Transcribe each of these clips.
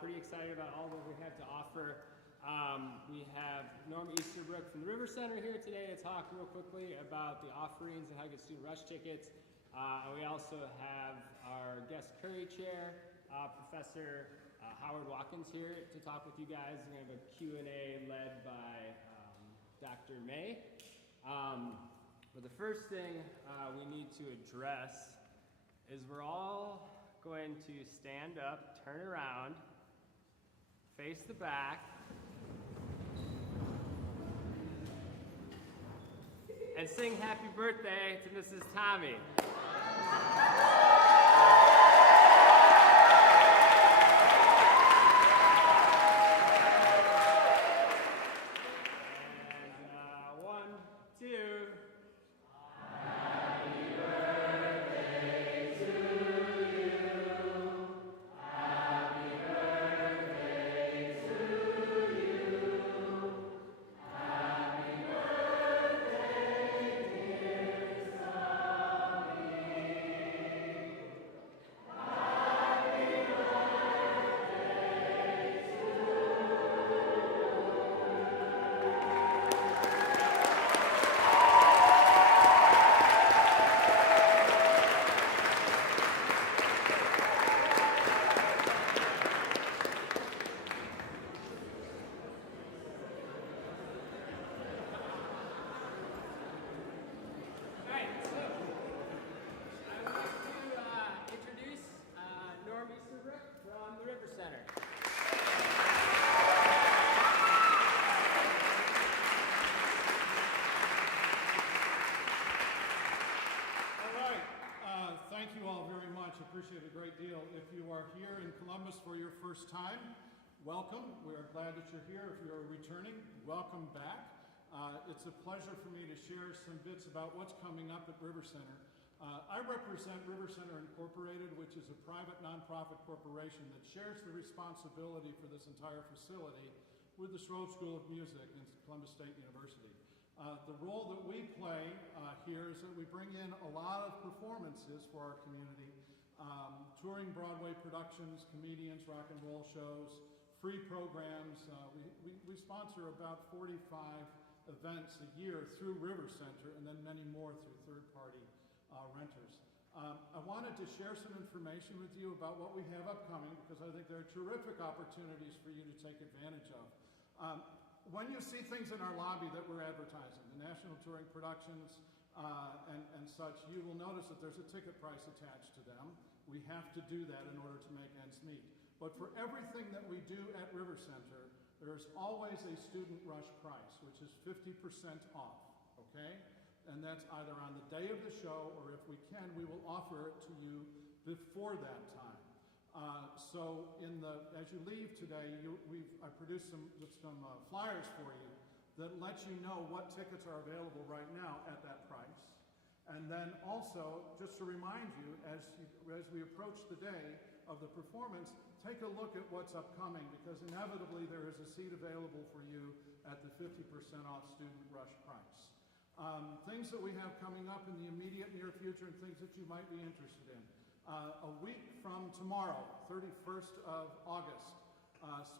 Pretty excited about all that we have to offer. We have Norm Easterbrook from the River Center here today to talk real quickly about the offerings and how to get student rush tickets. We also have our guest Curry Chair, Professor Howard Watkins here to talk with you guys. We're going to have a Q&A led by Dr. May. But the first thing we need to address is we're all going to stand up, turn around, face the back, and sing happy birthday to Mrs. Tommy. Appreciate a great deal. If you are here in Columbus for your first time, welcome. We are glad that you're here. If you're returning, welcome back. It's a pleasure for me to share some bits about what's coming up at River Center. I represent River Center Incorporated, which is a private nonprofit corporation that shares the responsibility for this entire facility with the Schroeder School of Music in Columbus State University. The role that we play here is that we bring in a lot of performances for our community. Touring Broadway productions, comedians, rock and roll shows, free programs. We sponsor about 45 events a year through River Center and then many more through third-party renters. I wanted to share some information with you about what we have upcoming because I think there are terrific opportunities for you to take advantage of. When you see things in our lobby that we're advertising, the National Touring Productions and such, you will notice that there's a ticket price attached to them. We have to do that in order to make ends meet. But for everything that we do at River Center, there's always a student rush price, which is 50% off, okay? And that's either on the day of the show, or if we can, we will offer it to you before that time. So as you leave today, I produced some flyers for you that let you know what tickets are available right now at that price. And then also, just to remind you, as we approach the day of the performance, take a look at what's upcoming, because inevitably there is a seat available for you at the 50% off student rush price. Things that we have coming up in the immediate near future and things that you might be interested in. A week from tomorrow, 31st of August,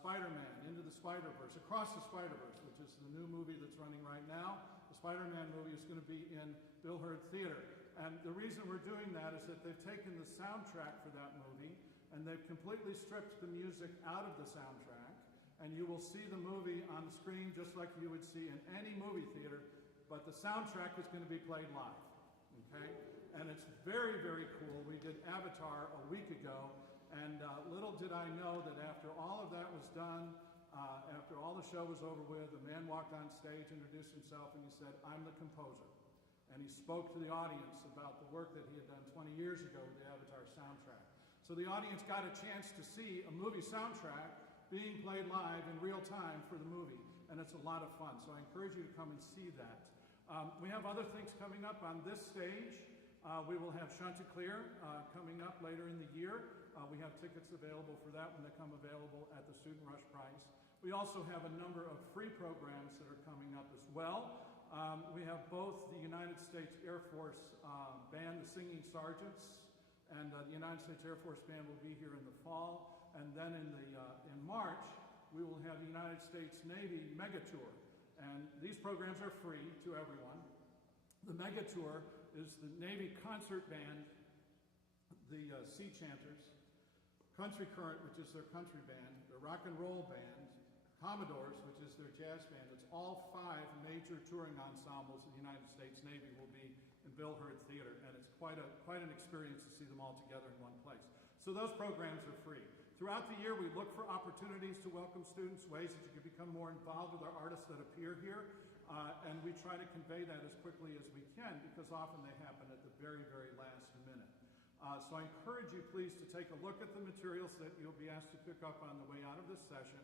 Spider-Man, Into the Spider-Verse, Across the Spider-Verse, which is the new movie that's running right now. The Spider-Man movie is going to be in Bill Hurd Theater. And the reason we're doing that is that they've taken the soundtrack for that movie and they've completely stripped the music out of the soundtrack. And you will see the movie on the screen just like you would see in any movie theater, but the soundtrack is going to be played live, okay? And it's very, very cool. We did Avatar a week ago, and little did I know that after all of that was done, after all the show was over with, the man walked on stage, introduced himself, and he said, "I'm the composer." And he spoke to the audience about the work that he had done 20 years ago with the Avatar soundtrack. So the audience got a chance to see a movie soundtrack being played live in real time for the movie, and it's a lot of fun. So I encourage you to come and see that. We have other things coming up on this stage. We will have Chanticleer coming up later in the year. We have tickets available for that when they come available at the student rush price. We also have a number of free programs that are coming up as well. We have both the United States Air Force Band, the Singing Sergeants, and the United States Air Force Band will be here in the fall. And then in March, we will have the United States Navy Mega Tour. And these programs are free to everyone. The Mega Tour is the Navy Concert Band, the Sea Chanters, Country Current, which is their country band, the Rock and Roll Band, Commodores, which is their jazz band. It's all 5 major touring ensembles of the United States Navy will be in Bill Hurd Theater, and it's quite an experience to see them all together in one place. So those programs are free. Throughout the year, we look for opportunities to welcome students, ways that you can become more involved with our artists that appear here, and we try to convey that as quickly as we can, because often they happen at the very, very last minute. So I encourage you, please, to take a look at the materials that you'll be asked to pick up on the way out of this session.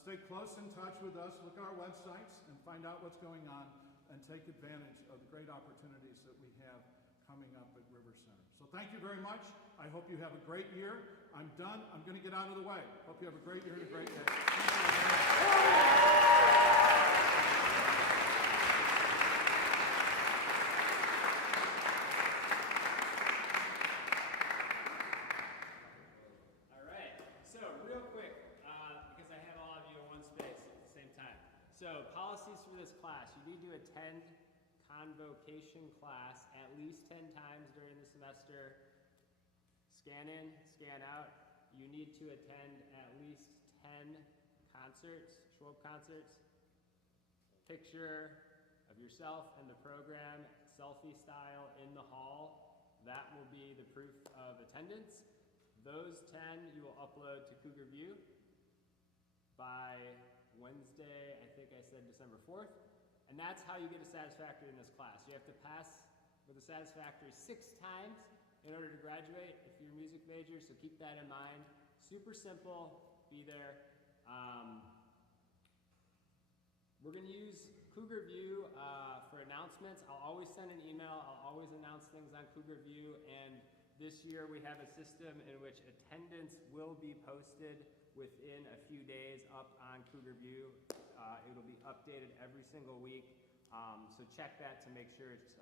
Stay close in touch with us, look at our websites, and find out what's going on, and take advantage of the great opportunities that we have coming up at River Center. So thank you very much. I hope you have a great year. I'm done. I'm going to get out of the way. Hope you have a great year and a great day. All right. So real quick, because I have all of you in one space at the same time. So policies for this class. You need to attend Convocation class at least 10 times during the semester. Scan in, scan out. You need to attend at least 10 concerts, Schwab concerts. Picture of yourself and the program, selfie style in the hall. That will be the proof of attendance. Those 10 you will upload to Cougar View by Wednesday, I think I said December 4th. And that's how you get a satisfactory in this class. You have to pass with a satisfactory 6 times in order to graduate if you're a music major, so keep that in mind. Super simple, be there. We're going to use Cougar View for announcements. I'll always send an email. I'll always announce things on Cougar View, and this year we have a system in which attendance will be posted within a few days up on Cougar View. It'll be updated every single week, so check that to make sure it's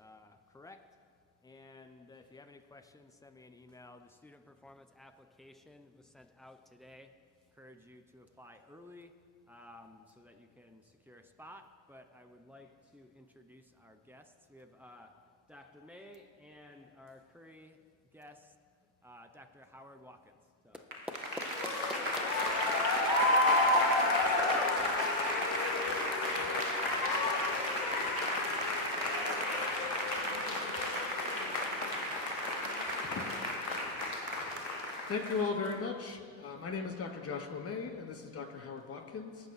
correct. And if you have any questions, send me an email. The student performance application was sent out today. Encourage you to apply early so that you can secure a spot. But I would like to introduce our guests. We have Dr. May and our Curry guest, Dr. Howard Watkins. So. Thank you all very much. My name is Dr. Joshua May, and this is Dr. Howard Watkins.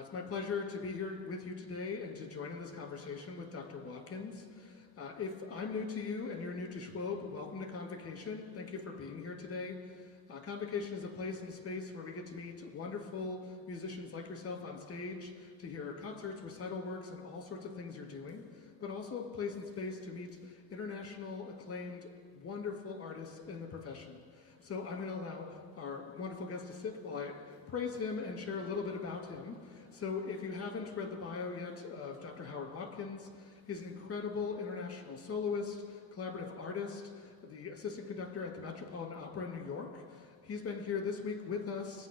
It's my pleasure to be here with you today and to join in this conversation with Dr. Watkins. If I'm new to you and you're new to Schwab, welcome to Convocation. Thank you for being here today. Convocation is a place and space where we get to meet wonderful musicians like yourself on stage, to hear concerts, recital works, and all sorts of things you're doing, but also a place and space to meet international acclaimed, wonderful artists in the profession. So I'm going to allow our wonderful guest to sit while I praise him and share a little bit about him. So if you haven't read the bio yet of Dr. Howard Watkins, he's an incredible international soloist, collaborative artist, the assistant conductor at the Metropolitan Opera in New York. He's been here this week with us,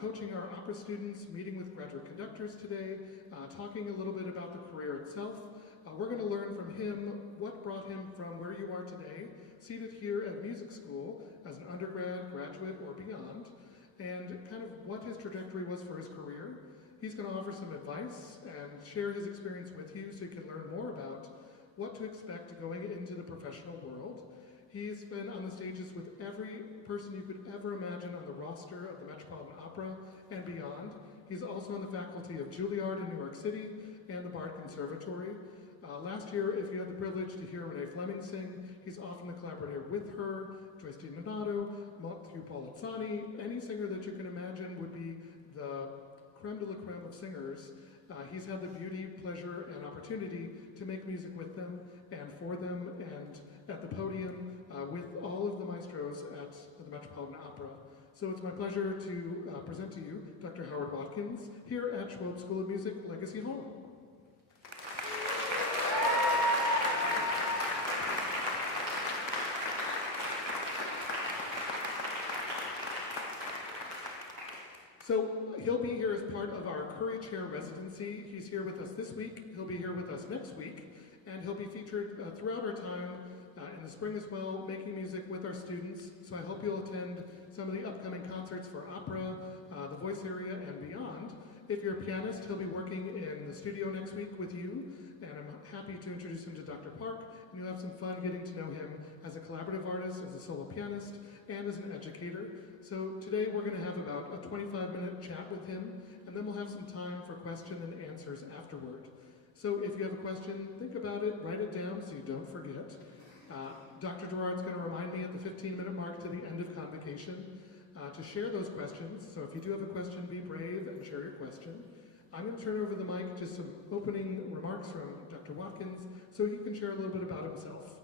coaching our opera students, meeting with graduate conductors today, talking a little bit about the career itself. We're going to learn from him what brought him from where you are today, seated here at music school as an undergrad, graduate, or beyond, and kind of what his trajectory was for his career. He's going to offer some advice and share his experience with you so you can learn more about what to expect going into the professional world. He's been on the stages with every person you could ever imagine on the roster of the Metropolitan Opera and beyond. He's also on the faculty of Juilliard in New York City and the Bard Conservatory. Last year, if you had the privilege to hear Renee Fleming sing, he's often the collaborator with her, Joyce DiDonato, Matthew Polizzani, any singer that you can imagine would be the creme de la creme of singers. He's had the beauty, pleasure, and opportunity to make music with them and for them and at the podium with all of the maestros at the Metropolitan Opera. So it's my pleasure to present to you Dr. Howard Watkins here at Schwab School of Music, Legacy Hall. So he'll be here as part of our Curry Chair residency. He's here with us this week, he'll be here with us next week, and he'll be featured throughout our time in the spring as well, making music with our students. So I hope you'll attend some of the upcoming concerts for opera, the voice area, and beyond. If you're a pianist, he'll be working in the studio next week with you, and I'm happy to introduce him to Dr. Park, and you'll have some fun getting to know him as a collaborative artist, as a solo pianist, and as an educator. So today we're going to have about a 25-minute chat with him, and then we'll have some time for question and answers afterward. So if you have a question, think about it, write it down so you don't forget. Dr. Gerard's going to remind me at the 15-minute mark to the end of Convocation to share those questions. So if you do have a question, be brave and share your question. I'm going to turn over the mic to some opening remarks from Dr. Watkins so he can share a little bit about himself.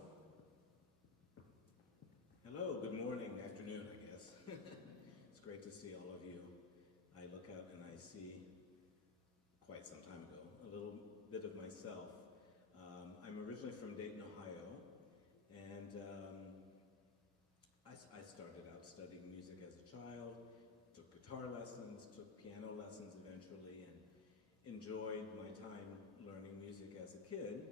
Hello, good morning, afternoon, I guess. It's great to see all of you. I look out and I see, quite some time ago, a little bit of myself. I'm originally from Dayton, Ohio, and I started out studying music as a child, took guitar lessons, took piano lessons eventually, and enjoyed my time learning music as a kid.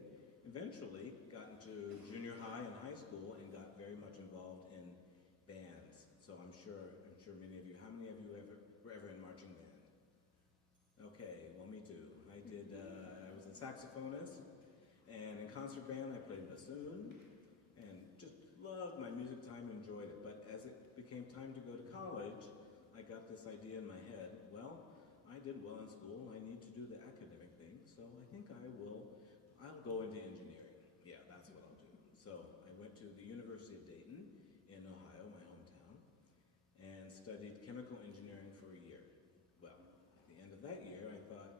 Eventually got into junior high and high school and got very much involved in bands. So I'm sure many of you, how many of you were ever in marching band? Okay, well, me too. I was a saxophonist, and in concert band I played bassoon, and just loved my music time, enjoyed it. But as it became time to go to college, I got this idea in my head, well, I did well in school, I need to do the academic thing, so I think I'll go into engineering. Yeah, that's what I'll do. So I went to the University of Dayton in Ohio, my hometown, and studied chemical engineering for a year. Well, at the end of that year, I thought,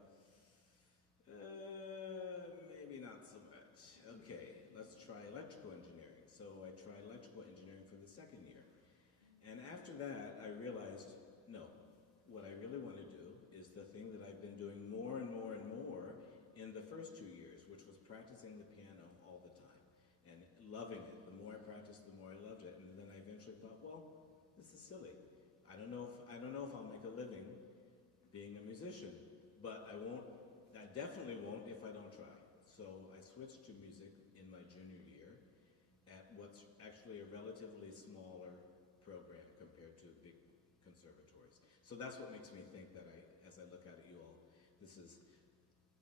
maybe not so much. Okay, let's try electrical engineering. So I tried electrical engineering for the second year. And after that, I realized, no, what I really want to do is the thing that I've been doing more and more and more in the first 2 years, which was practicing the piano all the time and loving it. The more I practiced, the more I loved it. And then I eventually thought, well, this is silly. I don't know if I'll make a living being a musician, but I definitely won't if I don't try. So I switched to music in my junior year at what's actually a relatively smaller program compared to big conservatories. So that's what makes me think that as I look at it, you all,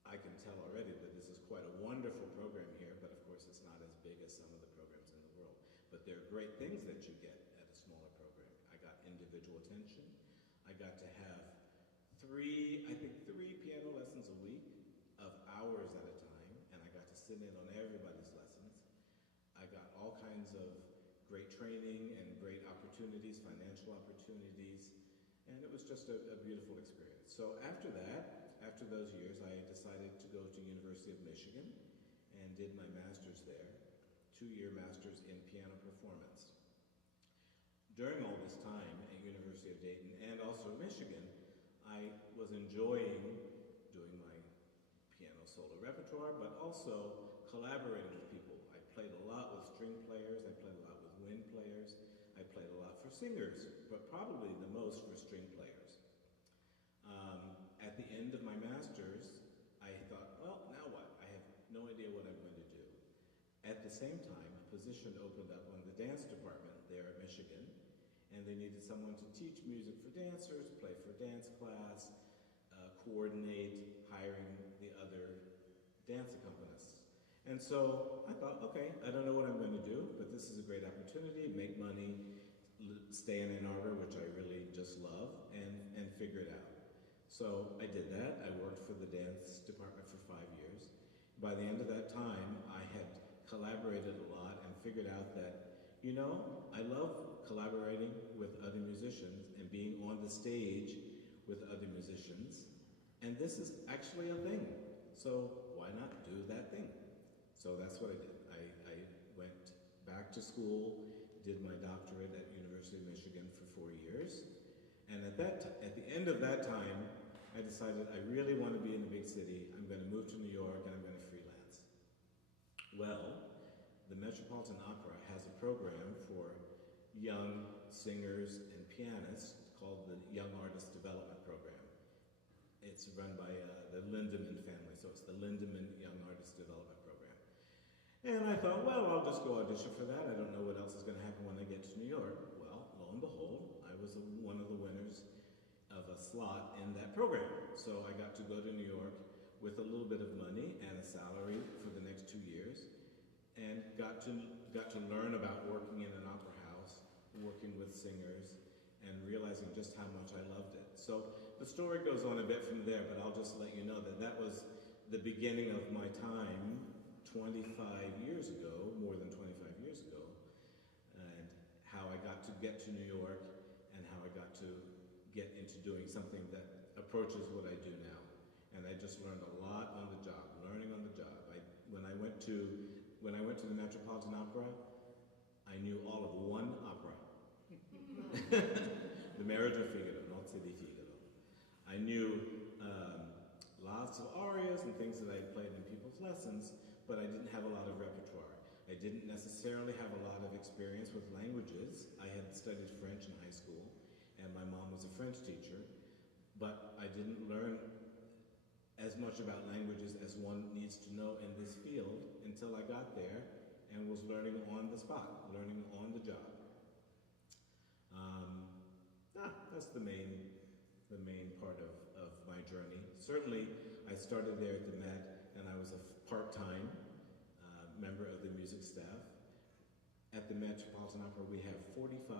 I can tell already that this is quite a wonderful program here, but of course it's not as big as some of the programs in the world. But there are great things that you get at a smaller program. I got individual attention. I got to have three piano lessons a week of hours at a time, and I got to sit in on everybody's lessons. I got all kinds of great training and great opportunities, financial opportunities, and it was just a beautiful experience. So after those years, I decided to go to University of Michigan and did my master's there, 2-year master's in piano performance. During all this time at University of Dayton and also Michigan, I was enjoying doing my piano solo repertoire, but also collaborating with people. I played a lot with string players, I played a lot with wind players, I played a lot for singers, but probably the most for string players. At the end of my master's, I thought, well, now what? I have no idea what I'm going to do. At the same time, a position opened up on the dance department there at Michigan, and they needed someone to teach music for dancers, play for dance class, coordinate hiring the other dance accompanists. And so I thought, okay, I don't know what I'm going to do, but this is a great opportunity, make money, stay in Ann Arbor, which I really just love, and figure it out. So I did that. I worked for the dance department for 5 years. By the end of that time, I had collaborated a lot and figured out that, I love collaborating with other musicians and being on the stage with other musicians. And this is actually a thing. So why not do that thing? So that's what I did. I went back to school, did my doctorate at University of Michigan for 4 years. And at the end of that time, I decided I really want to be in a big city. I'm going to move to New York and I'm going to freelance. Well, the Metropolitan Opera has a program for young singers and pianists called the Young Artist Development Program. It's run by the Lindemann family, so it's the Lindemann Young Artist Development Program. And I thought, well, I'll just go audition for that. I don't know what else is going to happen when I get to New York. Well, lo and behold, I was one of the winners of a slot in that program. So I got to go to New York with a little bit of money and a salary for the next 2 years, and got to learn about working in an opera house, working with singers, and realizing just how much I loved it. So the story goes on a bit from there, but I'll just let you know that that was the beginning of my time 25 years ago, more than 25 years ago, and how I got to get to New York, and how I got to get into doing something that approaches what I do now. And I just learned a lot on the job, learning on the job. When I went to the Metropolitan Opera, I knew all of one opera. The Marriage of Figaro, Nozze di Figaro. I knew lots of arias and things that I had played in people's lessons, but I didn't have a lot of repertoire. I didn't necessarily have a lot of experience with languages. I had studied French in high school, and my mom was a French teacher, but I didn't learn as much about languages as one needs to know in this field until I got there and was learning on the spot, learning on the job. That's the main part of my journey. Certainly, I started there at the Met, and I was a part-time member of the music staff. At the Metropolitan Opera, we have 45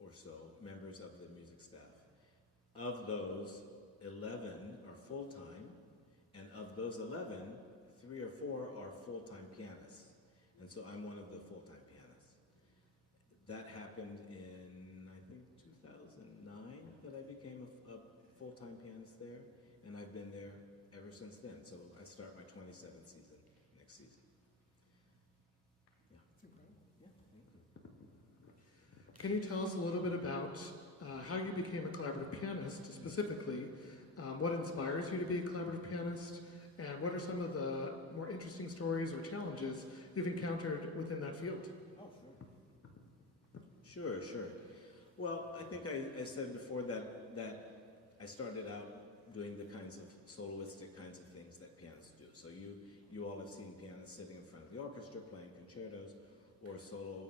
or so members of the music staff. Of those, 11 are full-time, and of those 11, 3 or 4 are full-time pianists. And so I'm one of the full-time pianists. That happened in, I think, 2009 that I became a full-time pianist there, and I've been there ever since then. So I start my 27th season next season. Yeah. Can you tell us a little bit about how you became a collaborative pianist, specifically what inspires you to be a collaborative pianist, and what are some of the more interesting stories or challenges you've encountered within that field? Oh, Sure. Well, I think I said before that I started out doing the kinds of soloistic kinds of things that pianists do. So you all have seen pianists sitting in front of the orchestra playing concertos or solo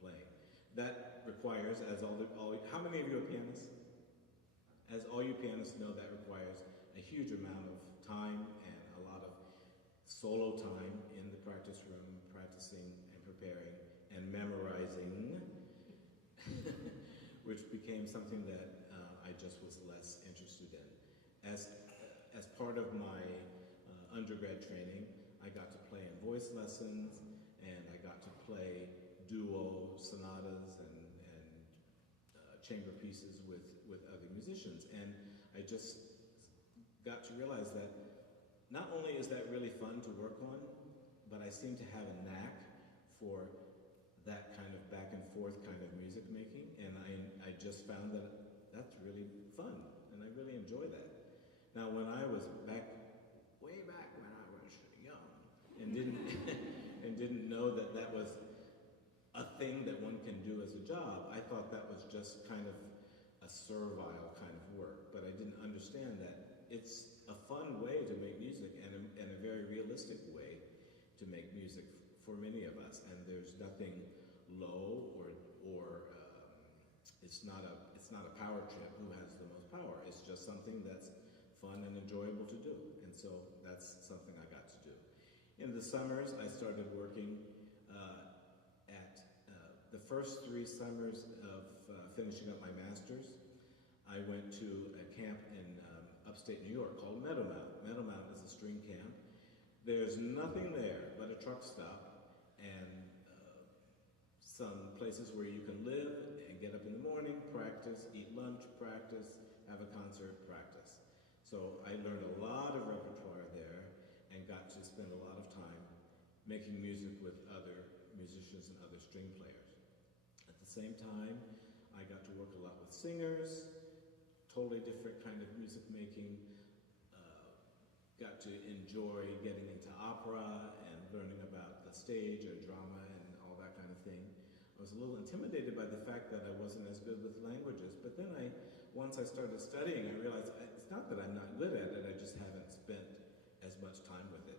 playing. That requires, how many of you are pianists? As all you pianists know, that requires a huge amount of time and a lot of solo time in the practice room, practicing and preparing and memorizing, which became something that I just was less interested in. As part of my undergrad training, I got to play in voice lessons, and I got to play duo sonatas and chamber pieces with other musicians. And I just got to realize that not only is that really fun to work on, but I seem to have a knack for that kind of back and forth kind of music making, and I just found that that's really fun, and I really enjoy that. Now, when I was way back when I was young, and didn't know that that was a thing that one can do as a job, I thought that was just kind of a servile kind of work, but I didn't understand that it's a fun way to make music and a very realistic way to make music for many of us, and there's nothing low or it's not a power trip who has the most power. It's just something that's fun and enjoyable to do, and so that's something I got to do. In the summers, I started working at the first 3 summers of finishing up my master's. I went to a camp in upstate New York called Meadowmount. Meadowmount is a string camp. There's nothing there but a truck stop and some places where you can live and get up in the morning, practice, eat lunch, practice, have a concert, practice. So I learned a lot of repertoire there and got to spend a lot of time making music with other musicians and other string players. At the same time, I got to work a lot with singers, totally different kind of music making, got to enjoy getting into opera and learning about the stage or drama and all that kind of thing. I was a little intimidated by the fact that I wasn't as good with languages. But then once I started studying, I realized it's not that I'm not good at it, I just haven't spent as much time with it.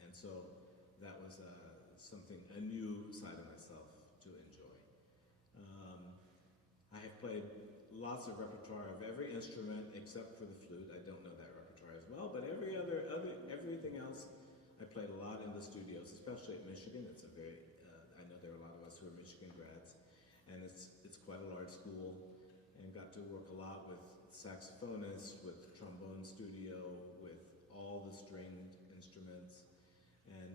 And so that was a new side of myself to enjoy. I have played lots of repertoire of every instrument except for the flute. I don't know that repertoire as well, but everything else, I played a lot in the studios, especially at Michigan. It's a very, I know there are a lot of us who are Michigan grads, and it's quite a large school, and got to work a lot with saxophonists, with trombone studio, with all the stringed instruments, and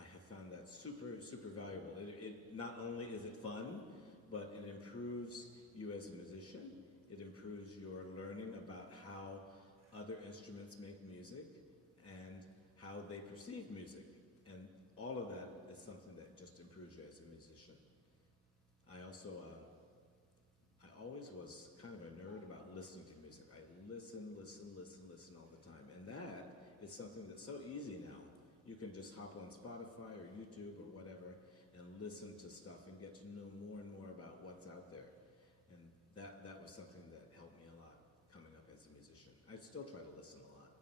I have found that super, super valuable. It not only is it fun, but it improves you as a musician. It improves your learning about how other instruments make music and how they perceive music. And all of that is something that just improves you as a musician. I also, I always was kind of a nerd about listening to music. I listen all the time. And that is something that's so easy now. You can just hop on Spotify or YouTube or whatever and listen to stuff and get to know more and more about what's out there. And that was something that helped me a lot coming up as a musician. I still try to listen a lot.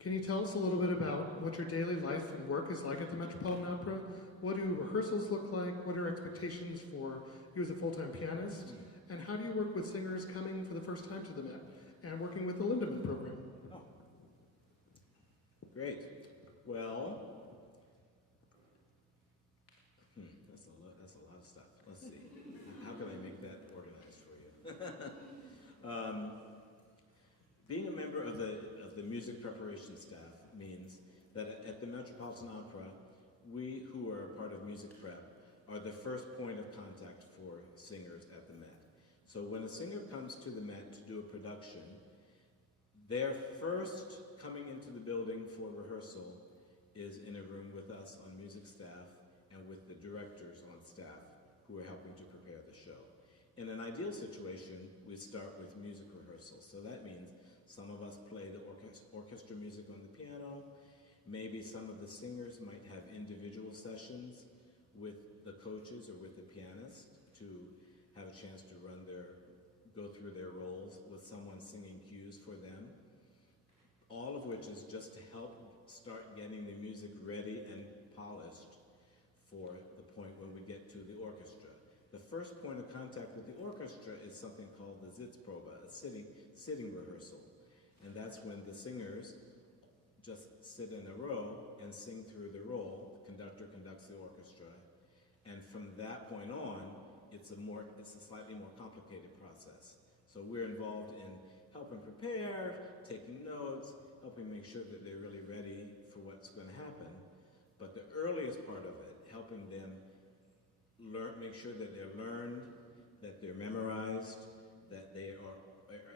Can you tell us a little bit about what your daily life and work is like at the Metropolitan Opera? What do rehearsals look like? What are expectations for you as a full-time pianist? And how do you work with singers coming for the first time to the Met and working with the Lindemann program? Oh, great. Well, that's a lot of stuff. Let's see. How can I make that organized for you? Being a member of the music preparation staff means that at the Metropolitan Opera, we who are a part of music prep are the first point of contact for singers at the Met. So when a singer comes to the Met to do a production, their first coming into the building for rehearsal is in a room with us on music staff and with the directors on staff who are helping to prepare the show. In an ideal situation, we start with music rehearsal. So that means some of us play the orchestra music on the piano. Maybe some of the singers might have individual sessions with the coaches or with the pianist to have a chance to go through their roles with someone singing cues for them. All of which is just to help start getting the music ready and polished for the point when we get to the orchestra. The first point of contact with the orchestra is something called the Sitzprobe, a sitting rehearsal. And that's when the singers just sit in a row and sing through the role. The conductor conducts the orchestra. And from that point on, it's a slightly more complicated process. So we're involved in helping prepare, taking notes, helping make sure that they're really ready for what's going to happen. But the earliest part of it, helping them make sure that they're learned, that they're memorized, that they are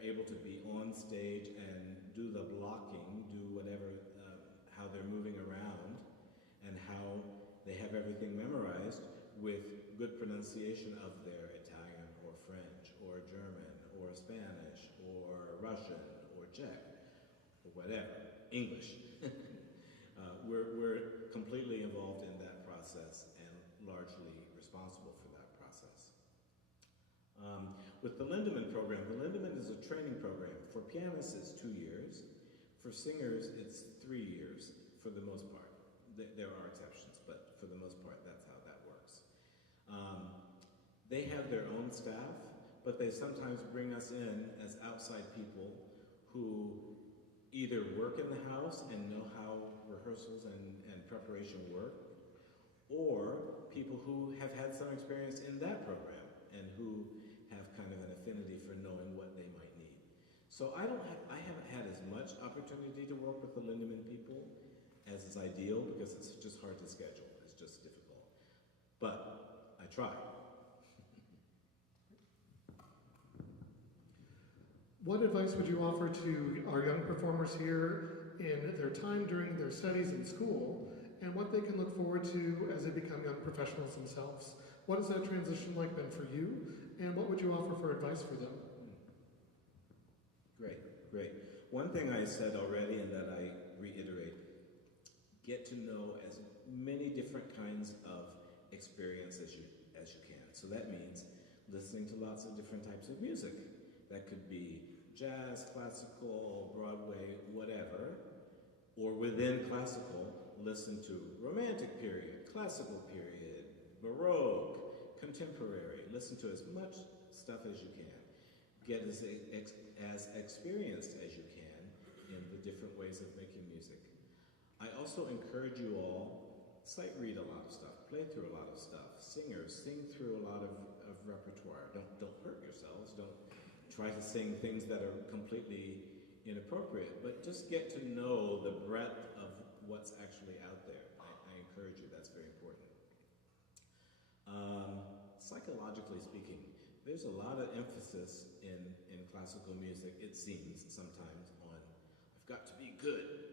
able to be on stage and do the blocking, do whatever, how they're moving around, and how they have everything memorized with good pronunciation of their Italian or French or German or Spanish or Russian or Czech or whatever, English. We're completely involved in that process and largely responsible for that process. With the Lindemann program, the Lindemann is a training program. For pianists, it's 2 years. For singers, it's 3 years for the most part. There are exceptions, but for the most part, that's how that works. They have their own staff, but they sometimes bring us in as outside people who either work in the house and know how rehearsals and preparation work, or people who have had some experience in that program and who have kind of an affinity for knowing what they might need. So I haven't had as much opportunity to work with the Lindemann people as is ideal because it's just hard to schedule. It's just difficult. But I try. What advice would you offer to our young performers here in their time during their studies in school and what they can look forward to as they become young professionals themselves? What has that transition like been for you, and what would you offer for advice for them? Great. One thing I said already and that I reiterate, get to know as many different kinds of experience as you can. So that means listening to lots of different types of music. That could be jazz, classical, Broadway, whatever. Or within classical, listen to romantic period, classical period, Baroque, contemporary. Listen to as much stuff as you can. Get as experienced as you can in the different ways of making music. I also encourage you all, sight read a lot of stuff, play through a lot of stuff. Singers, sing through a lot of repertoire. Don't hurt yourselves. Don't try to sing things that are completely inappropriate, but just get to know the breadth of what's actually out there. I encourage you, that's very important. Psychologically speaking, there's a lot of emphasis in classical music, it seems sometimes, on I've got to be good.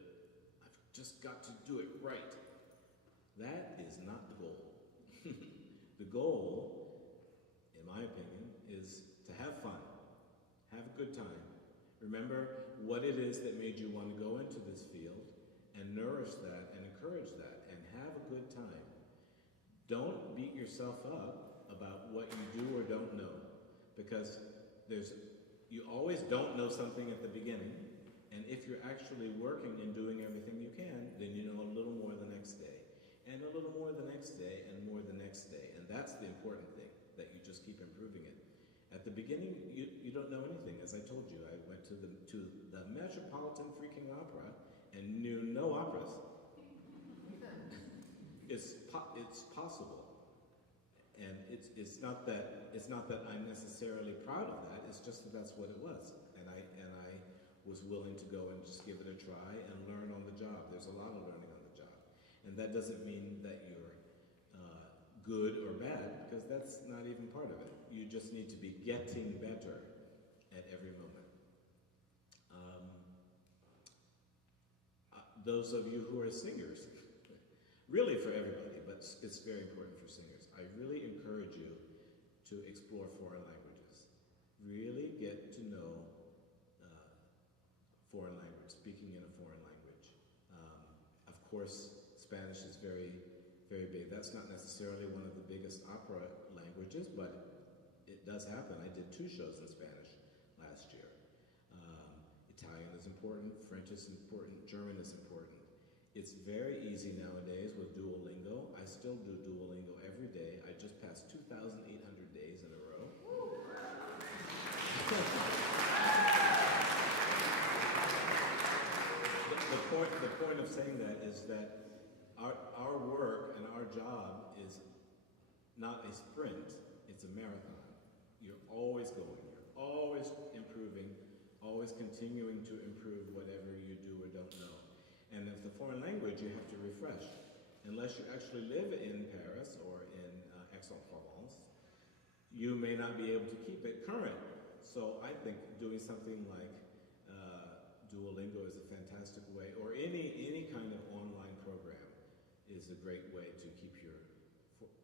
I've just got to do it right. That is not the goal. The goal, in my opinion, is to have fun, have a good time. Remember what it is that made you want to go into this field and nourish that and encourage that and have a good time. Don't beat yourself up about what you do or don't know, because you always don't know something at the beginning, and if you're actually working and doing everything you can, then you know a little more the next day, and a little more the next day, and more the next day, and that's the important thing, that you just keep improving it. At the beginning, you don't know anything. As I told you, I went to the Metropolitan freaking Opera and knew no operas. It's possible, and it's not that I'm necessarily proud of that. It's just that that's what it was, and I was willing to go and just give it a try and learn on the job. There's a lot of learning on the job, and that doesn't mean that you're good or bad, because that's not even part of it. You just need to be getting better at every moment. Those of you who are singers, really for everybody, but it's very important for singers, I really encourage you to explore foreign languages. Really get to know foreign language, speaking in a foreign language. Of course, Spanish is very, very big. That's not necessarily one of the biggest opera languages, but it does happen. I did 2 shows in Spanish last year. Italian is important, French is important, German is important. It's very easy nowadays with Duolingo. I still do Duolingo every day. I just passed 2,800 days in a row. The point of saying that is that our work and our job is not a sprint, it's a marathon. You're always going, you're always improving, always continuing to improve whatever you do or don't know. And if the foreign language, you have to refresh. Unless you actually live in Paris or in Aix-en-Provence, you may not be able to keep it current. So I think doing something like Duolingo is a fantastic way, or any kind of online program is a great way to keep your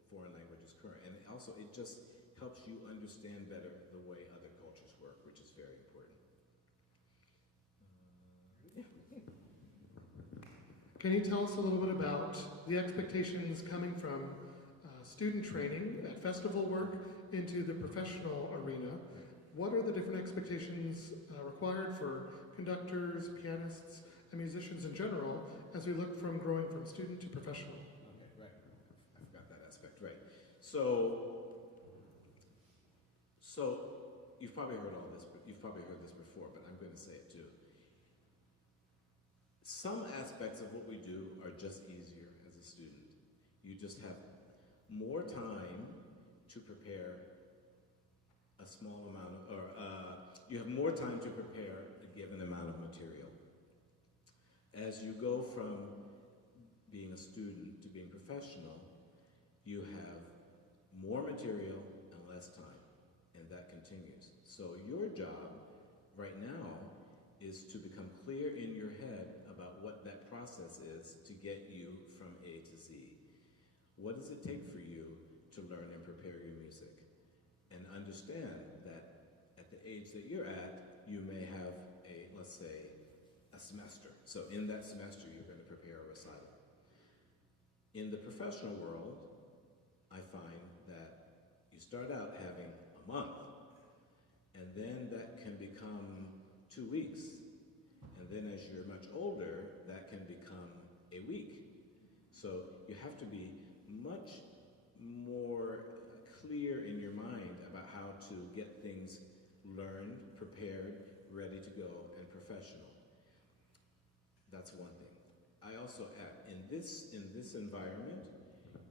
foreign languages current. And also, it just helps you understand better the way other cultures work, which is very important. Can you tell us a little bit about the expectations coming from student training at festival work into the professional arena? What are the different expectations required for conductors, pianists, and musicians in general as we look from growing from student to professional? Okay, right. I forgot that aspect, right. So you've probably heard all this, but you've probably heard this before, but I'm going to say it too. Some aspects of what we do are just easier as a student. You just have more time to prepare a small amount of, you have more time to prepare a given amount of material. As you go from being a student to being professional, you have more material and less time, and that continues. So your job right now is to become clear in your head about what that process is to get you from A to Z. What does it take for you to learn and prepare your music? And understand that at the age that you're at, you may have let's say, a semester. So in that semester, you're going to prepare a recital. In the professional world, I find that you start out having a month, and then that can become 2 weeks. And then as you're much older, that can become a week. So you have to be much more clear in your mind about how to get things learned, prepared, ready to go, and professional. That's one thing. I also add, in this environment,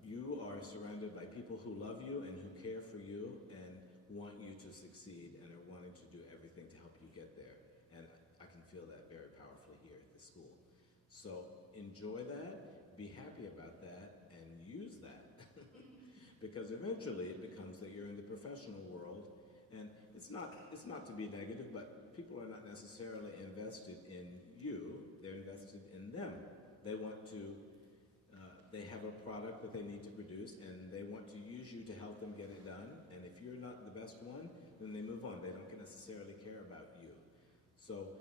you are surrounded by people who love you and who care for you and want you to succeed and are wanting to do everything to help you get there. And I can feel that very powerfully here at the school. So enjoy that, be happy about that, and use that. Because eventually it becomes that you're in the professional world, and it's not to be negative, but people are not necessarily invested in you, they're invested in them. They want to, they have a product that they need to produce, and they want to use you to help them get it done, and if you're not the best one, then they move on. They don't necessarily care about you. So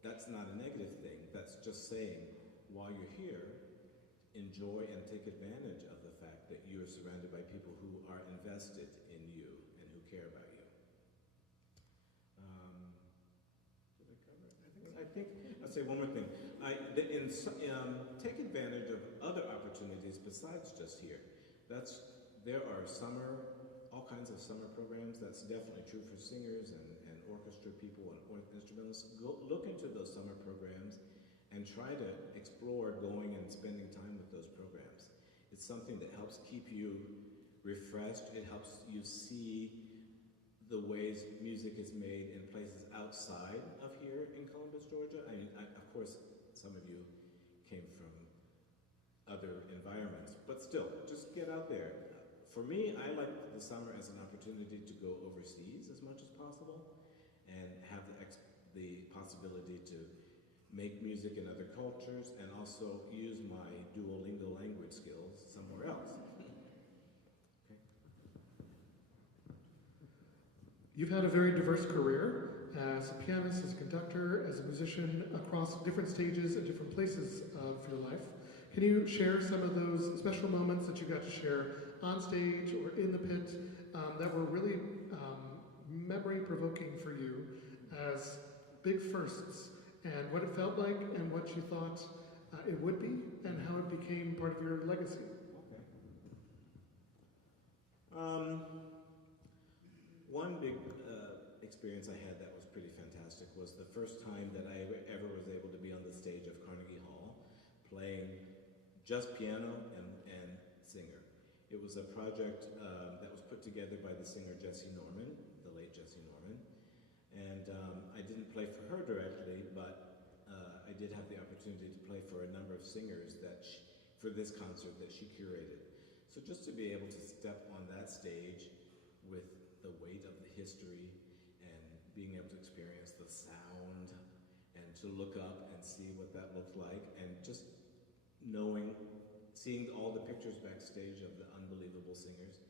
that's not a negative thing, that's just saying, while you're here, enjoy and take advantage of the fact that you are surrounded by people who are invested in you and who care about you. Did I cover it? I think I'll say one more thing. Take advantage of other opportunities besides just here. There are all kinds of summer programs. That's definitely true for singers and orchestra people and instrumentalists. Look into those summer programs and try to explore going and spending time with those programs. It's something that helps keep you refreshed. It helps you see the ways music is made in places outside of here in Columbus, Georgia. Of course, some of you came from other environments, but still, just get out there. For me, I like the summer as an opportunity to go overseas as much as possible and have the possibility to make music in other cultures and also use my Duolingo language skills somewhere else. Okay. You've had a very diverse career as a pianist, as a conductor, as a musician across different stages and different places of your life. Can you share some of those special moments that you got to share on stage or in the pit that were really memory-provoking for you as big firsts, and what it felt like and what you thought it would be and how it became part of your legacy? Okay. One big experience I had that was pretty fantastic was the first time that I ever was able to be on the stage of Carnegie Hall playing just piano and singer. It was a project that was put together by the singer Jessie Norman, the late Jessie Norman. And I didn't play for her directly, but I did have the opportunity to play for a number of singers for this concert that she curated. So just to be able to step on that stage with the weight of the history and being able to experience the sound and to look up and see what that looked like, and just seeing all the pictures backstage of the unbelievable singers,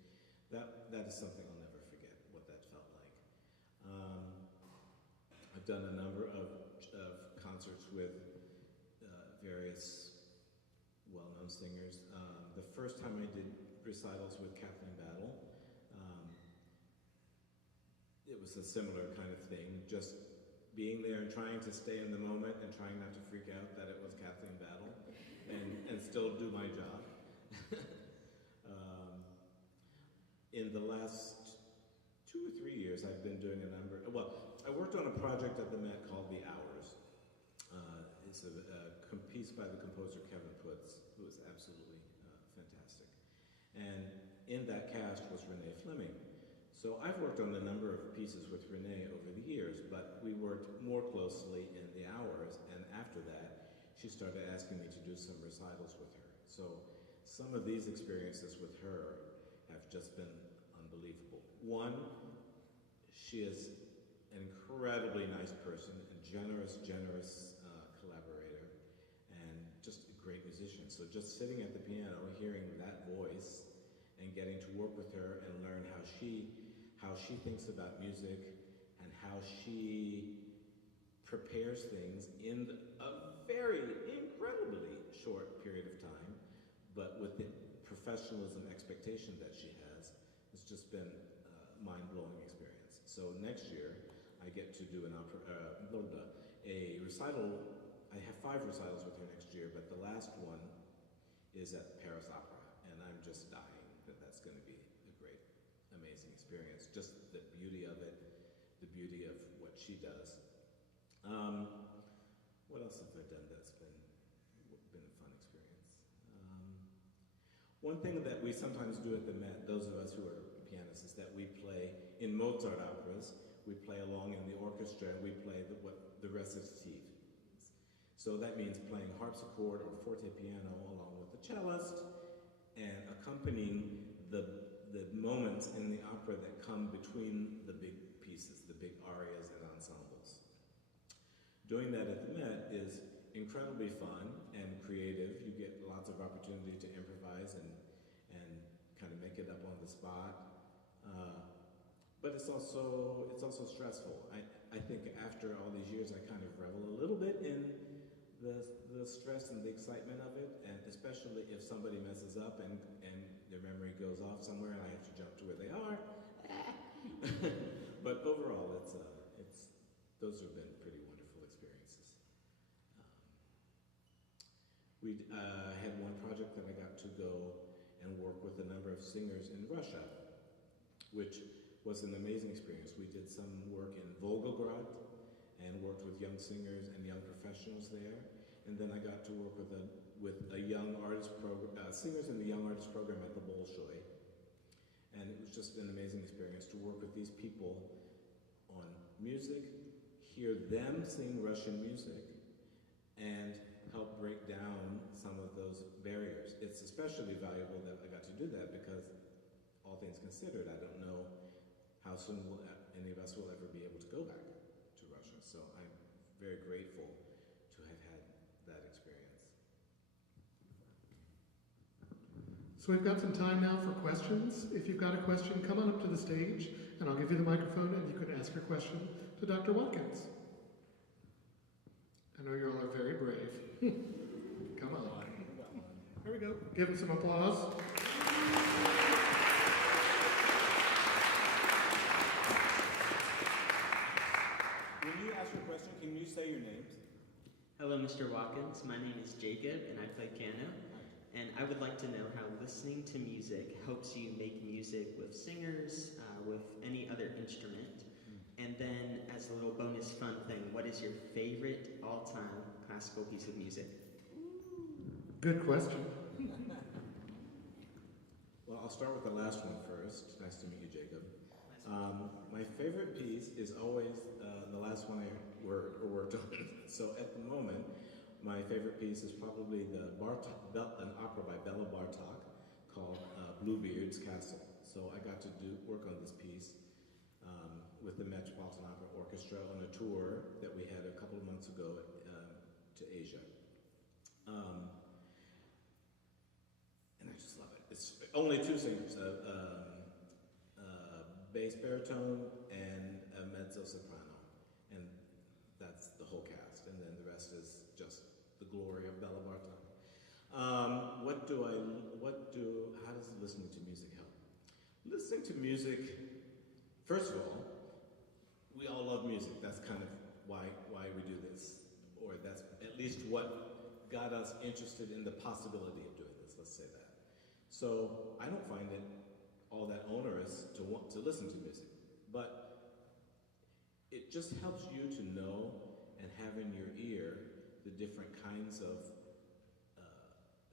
that is something I'll never forget, what that felt like. I've done a number of concerts with various well-known singers. The first time I did recitals with Kathleen Battle, it was a similar kind of thing, just being there and trying to stay in the moment and trying not to freak out that it was Kathleen Battle and still do my job. In the last 2 or 3 years, I've been doing I worked on a project at the Met called The Hours. It's a piece by the composer Kevin Putz, who is absolutely fantastic. And in that cast was Renee Fleming. So I've worked on a number of pieces with Renee over the years, but we worked more closely in The Hours, and after that, she started asking me to do some recitals with her. So some of these experiences with her have just been unbelievable. One, she is an incredibly nice person, a generous collaborator, and just a great musician. So just sitting at the piano, hearing that voice, and getting to work with her and learn how she thinks about music and how she prepares things in a very incredibly short period of time, but with the professionalism expectation that she has just been a mind-blowing experience. So next year, I get to do a recital. I have 5 recitals with her next year, but the last one is at Paris Opera, and I'm just dying that that's going to be a great, amazing experience. Just the beauty of it, the beauty of what she does. What else have I done that's been a fun experience? One thing that we sometimes do at the Met, those of us who are pianists, is that we play in Mozart operas. We play along in the orchestra, and we play what the recitative. So that means playing harpsichord or forte piano along with the cellist and accompanying the moments in the opera that come between the big pieces, the big arias and ensembles. Doing that at the Met is incredibly fun and creative. You get lots of opportunity to improvise and kind of make it up on the spot. But it's also stressful. I think after all these years, I kind of revel a little bit in the stress and the excitement of it, and especially if somebody messes up and their memory goes off somewhere and I have to jump to where they are. But overall, those have been pretty wonderful experiences. We had one project that I got to go and work with a number of singers in Russia, which was an amazing experience. We did some work in Volgograd and worked with young singers and young professionals there. And then I got to work with a young artist singers in the young artist program at the Bolshoi. And it was just an amazing experience to work with these people on music, hear them sing Russian music, and help break down some of those barriers. It's especially valuable that I got to do that because, all things considered, I don't know how soon any of us will ever be able to go back to Russia. So I'm very grateful to have had that experience. So we've got some time now for questions. If you've got a question, come on up to the stage, and I'll give you the microphone, and you can ask your question to Dr. Watkins. I know you all are very brave. Come on. Here we go. Give him some applause. When you ask your question, can you say your names? Hello, Mr. Watkins. My name is Jacob, and I play piano. And I would like to know how listening to music helps you make music with singers, with any other instrument. And then, as a little bonus fun thing, what is your favorite all-time classical piece of music? Good question. Well, I'll start with the last one first. Nice to meet you, Jacob. My favorite piece is always the last one I worked on. So at the moment, my favorite piece is probably an opera by Bela Bartok called Bluebeard's Castle. So I got to work on this piece with the Metropolitan Opera Orchestra on a tour that we had a couple of months ago to Asia. And I just love it. It's only 2 singers, bass baritone and a mezzo soprano, and that's the whole cast. And then the rest is just the glory of Bela Bartok. How does listening to music help? Listening to music, first of all, we all love music. That's kind of why we do this, or that's at least what got us interested in the possibility of doing this, let's say that. So I don't find it all that onerous to want to listen to music, but it just helps you to know and have in your ear the different kinds of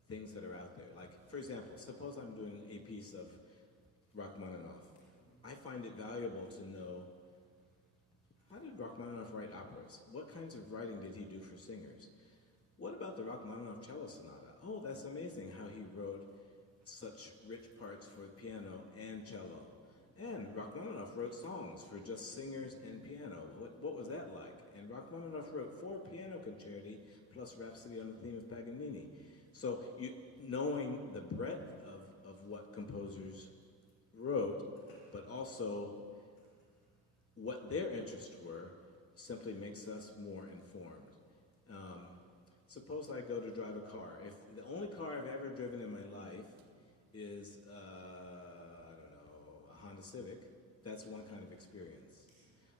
things that are out there. Like, for example, suppose I'm doing a piece of Rachmaninoff. I find it valuable to know, how did Rachmaninoff write operas? What kinds of writing did he do for singers? What about the Rachmaninoff cello sonata? Oh, that's amazing how he wrote such rich parts for piano and cello. And Rachmaninoff wrote songs for just singers and piano. What was that like? And Rachmaninoff wrote 4 piano concerti plus Rhapsody on the Theme of Paganini. So knowing the breadth of what composers wrote, but also what their interests were, simply makes us more informed. Suppose I go to drive a car. If the only car I've ever driven in my life is, I don't know, a Honda Civic, that's one kind of experience.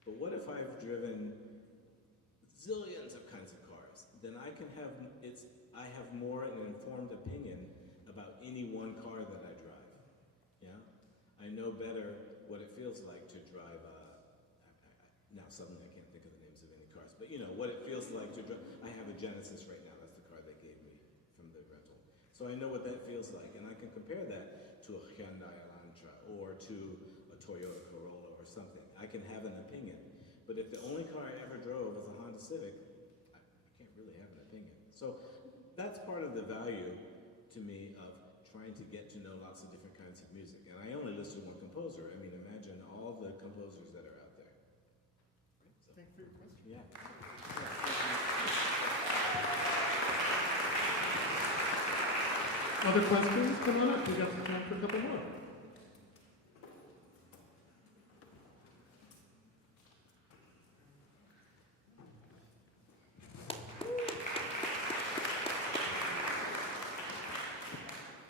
But what if I've driven zillions of kinds of cars? Then I have more an informed opinion about any one car that I drive. Yeah, I know better what it feels like to drive. Now suddenly I can't think of the names of any cars, but you know what it feels like to drive. I have a Genesis right now. That's the car they gave me from the rental. So I know what that feels like, and I can compare that to a Hyundai Elantra or to a Toyota Corolla or something. I can have an opinion. But if the only car I ever drove was a Honda Civic, I can't really have an opinion. So that's part of the value to me of trying to get to know lots of different kinds of music. And I only listen to one composer. I mean, imagine all the composers that are out there. Right? So, Thank you for your question. yeah. Other questions? Come on up. We got some time for a couple more.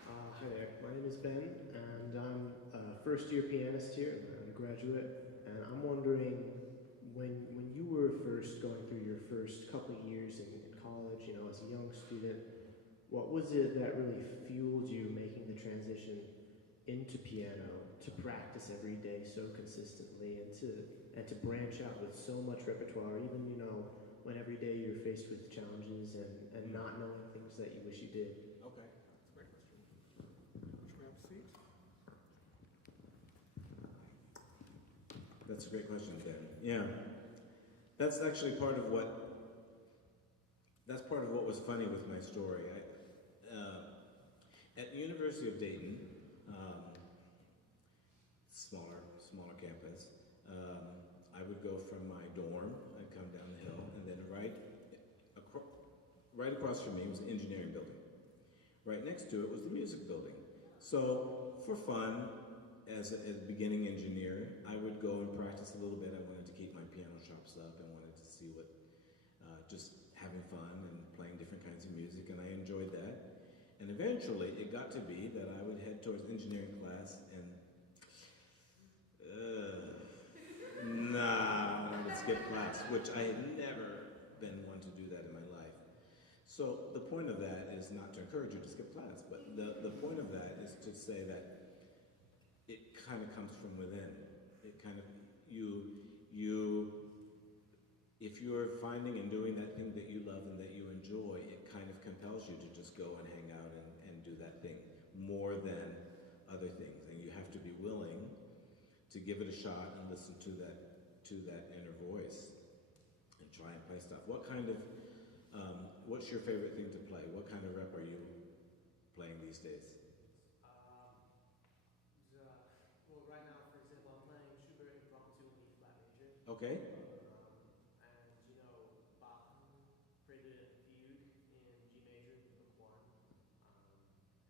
Hi there, my name is Ben, and I'm a first-year pianist here. I'm a graduate, and I'm wondering, when you were first going through your first couple of years in college, you know, as a young student, what was it that really fueled you making the transition into piano to practice every day so consistently and to branch out with so much repertoire, even, you know, when every day you're faced with challenges and not knowing things that you wish you did? Okay. Great question. Should we have a seat? That's a great question, Ben. Yeah. That's actually part of what was funny with my story. At the University of Dayton, smaller campus, I would go from my dorm, I'd come down the hill, and then right across from me was the engineering building. Right next to it was the music building. So for fun, as a beginning engineer, I would go and practice a little bit. I wanted to keep my piano chops up and wanted to see what, just having fun and playing different kinds of music, and I enjoyed that. And eventually, it got to be that I would head towards engineering class, and I would skip class, which I had never been one to do that in my life. So the point of that is not to encourage you to skip class, but the point of that is to say that it kind of comes from within. It kind of, if you're finding and doing that thing that you love and that you enjoy, it kind of compels you to just go and hang out and do that thing more than other things. And you have to be willing to give it a shot and listen to that inner voice and try and play stuff. What kind of, what's your favorite thing to play? What kind of rep are you playing these days? Well, right now, for example, I'm playing Schubert Impromptu in E flat major. Okay. And, you know, Bach, Prelude and Fugue in G major, Book 1.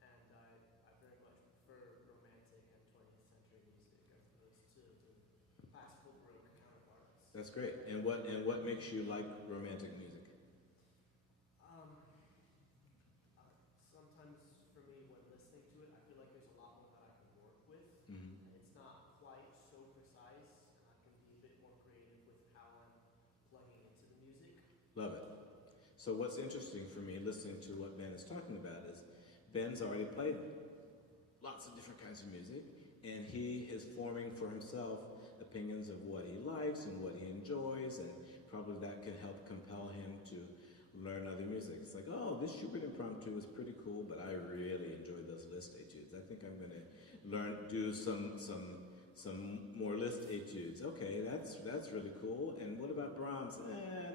And I very much prefer romantic and 20th century music as opposed to classical Baroque counterparts. That's great. And what makes you like romantic music? Sometimes for me, when listening to it, I feel like there's a lot more that I can work with. Mm-hmm. And it's not quite so precise, and I can be a bit more creative with how I'm plugging into the music. Love it. So what's interesting for me listening to what Ben is talking about is Ben's already played lots of different kinds of music, and he is forming for himself opinions of what he likes and what he enjoys, and probably that can help compel him to learn other music. It's like, oh, this Schubert Impromptu is pretty cool, but I really enjoy those Liszt etudes. I think I'm going to do some more Liszt etudes. Okay, that's really cool. And what about Brahms?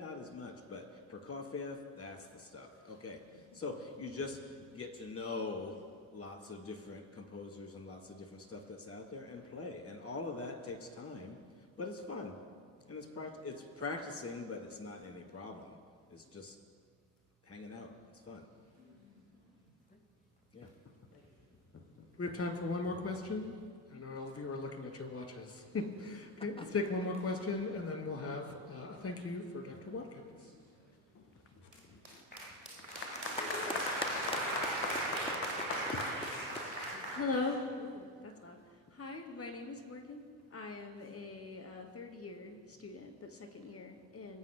Not as much, but Prokofiev, that's the stuff. Okay, so you just get to know lots of different composers and lots of different stuff that's out there and play. And all of that takes time, but it's fun. And it's practicing, but it's not any problem. It's just hanging out. It's fun. Yeah. Do we have time for one more question? I know all of you are looking at your watches. Okay, let's take one more question, and then we'll have a thank you for Dr. Watkins. Hello, second year in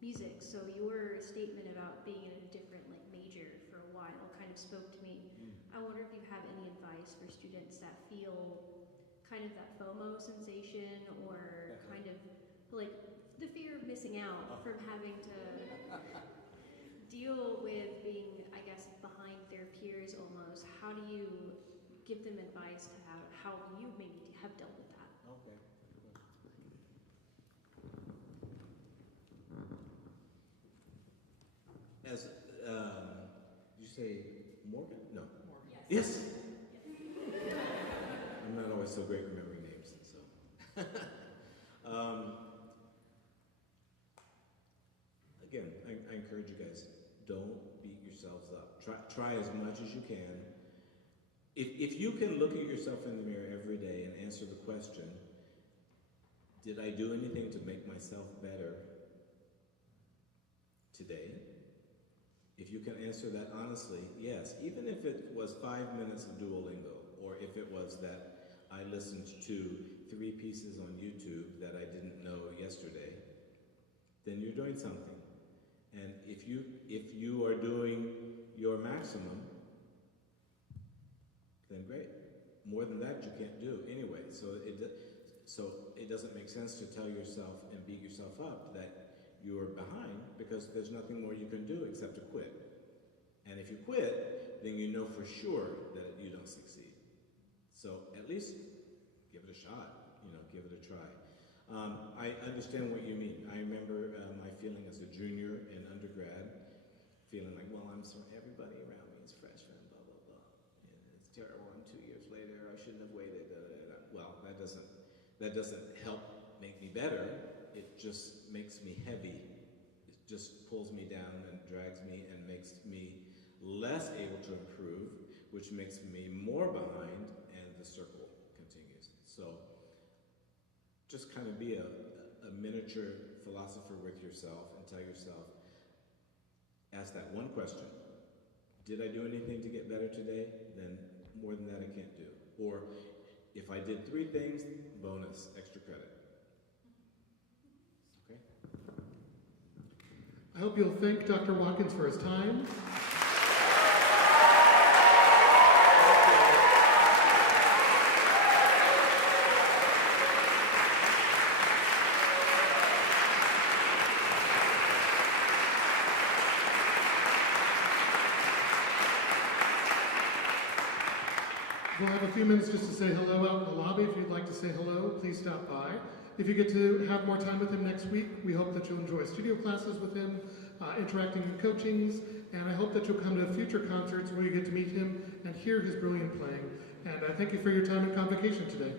music. So your statement about being in a different major for a while kind of spoke to me. I wonder if you have any advice for students that feel kind of that FOMO sensation, or kind of like the fear of missing out from having to deal with being, I guess, behind their peers almost. How do you give them advice to how you maybe have dealt with that? Okay. As you say, Morgan? No. Morgan. Yes. I'm not always so great remembering names, so. Again, I encourage you guys, don't beat yourselves up. Try as much as you can. If you can look at yourself in the mirror every day and answer the question, did I do anything to make myself better today? If you can answer that honestly, yes. Even if it was 5 minutes of Duolingo, or if it was that I listened to 3 pieces on YouTube that I didn't know yesterday, then you're doing something. And if you are doing your maximum, then great. More than that you can't do anyway. So it doesn't make sense to tell yourself and beat yourself up that you're behind, because there's nothing more you can do except to quit. And if you quit, then you know for sure that you don't succeed. So at least give it a shot, give it a try. I understand what you mean. I remember my feeling as a junior in undergrad, feeling like, well, everybody around me is freshmen, blah, blah, blah. And it's terrible, I'm 2 years later, I shouldn't have waited. Well, that doesn't help make me better. It just makes me heavy. It just pulls me down and drags me and makes me less able to improve, which makes me more behind, and the circle continues. So just kind of be a miniature philosopher with yourself and tell yourself, ask that one question. Did I do anything to get better today? Then more than that I can't do. Or if I did 3 things, bonus, extra credit. Okay? I hope you'll thank Dr. Watkins for his time. We'll have a few minutes just to say hello out in the lobby. If you'd like to say hello, please stop by. If you get to have more time with him next week, we hope that you'll enjoy studio classes with him, interacting in coachings, and I hope that you'll come to future concerts where you get to meet him and hear his brilliant playing. And I thank you for your time in Convocation today.